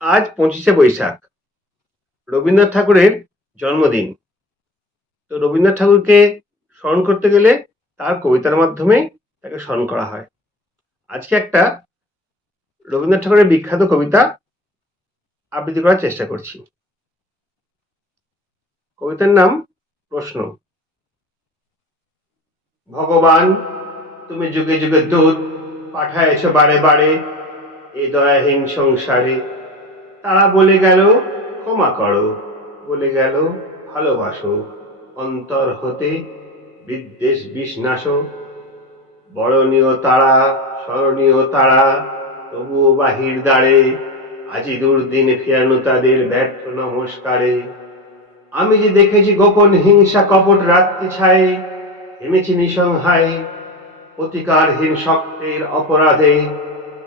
আজ পঁচিশে বৈশাখ। রবীন্দ্রনাথ ঠাকুরের জন্মদিন। তো রবীন্দ্রনাথ ঠাকুরকে স্মরণ করতে গেলে তার কবিতার মাধ্যমে তাকে স্মরণ করা হয়। আজকে একটা রবীন্দ্রনাথ ঠাকুরের বিখ্যাত কবিতা আবৃত্তি করার চেষ্টা করছি। কবিতার নাম প্রশ্ন। ভগবান, তুমি যুগে যুগে দূত, পাঠায়েছ বারে বারে এ দয়াহীন সংসারে। তারা বলে গেল, ক্ষমা করো। বলে গেল, ভালোবাসো। অন্তর হতে বিদ্বেষ বিষ্ণাস। বরণীয় তারা, স্মরণীয় তারা, তবুও বাহির দ্বারে, আজি দুর্দিন ফেরানো তাদের ব্যর্থ নমস্কারে। আমি যে দেখেছি গোপন হিংসা কপট রাত্রি ছায়ে হেমেছি নিসংহায়, প্রতিকারহীন শক্তের অপরাধে,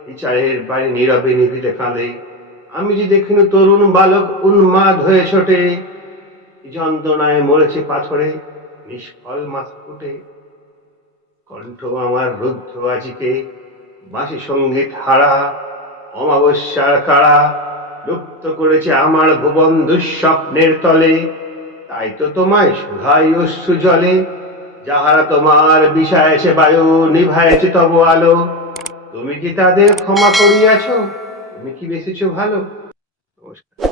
বিচারের বাইরে নীরবে নিভিতে কাঁদে। আমি যে দেখিনি তরুণ বালক উন্মাদ হয়ে ছোটে যন্ত্রণায় মরেছে পাথরে, নিষ্ফল মাথা ফুটে। কণ্ঠ আমার রুদ্ধ আজিকে বাঁশি সংগীত হারা, অমাবস্যার কারা লুপ্ত করেছে আমার ভুবন দুঃস্বপ্নের তলে, তাই তো তোমায় সুধাই অশ্রু জলে, যাহারা তোমার বিষায়েছে বায়ু নিভায়েছে তব আলো। তুমি কি তাদের ক্ষমা করিয়াছ? তুমি কি বেসেছ ভালো। নমস্কার।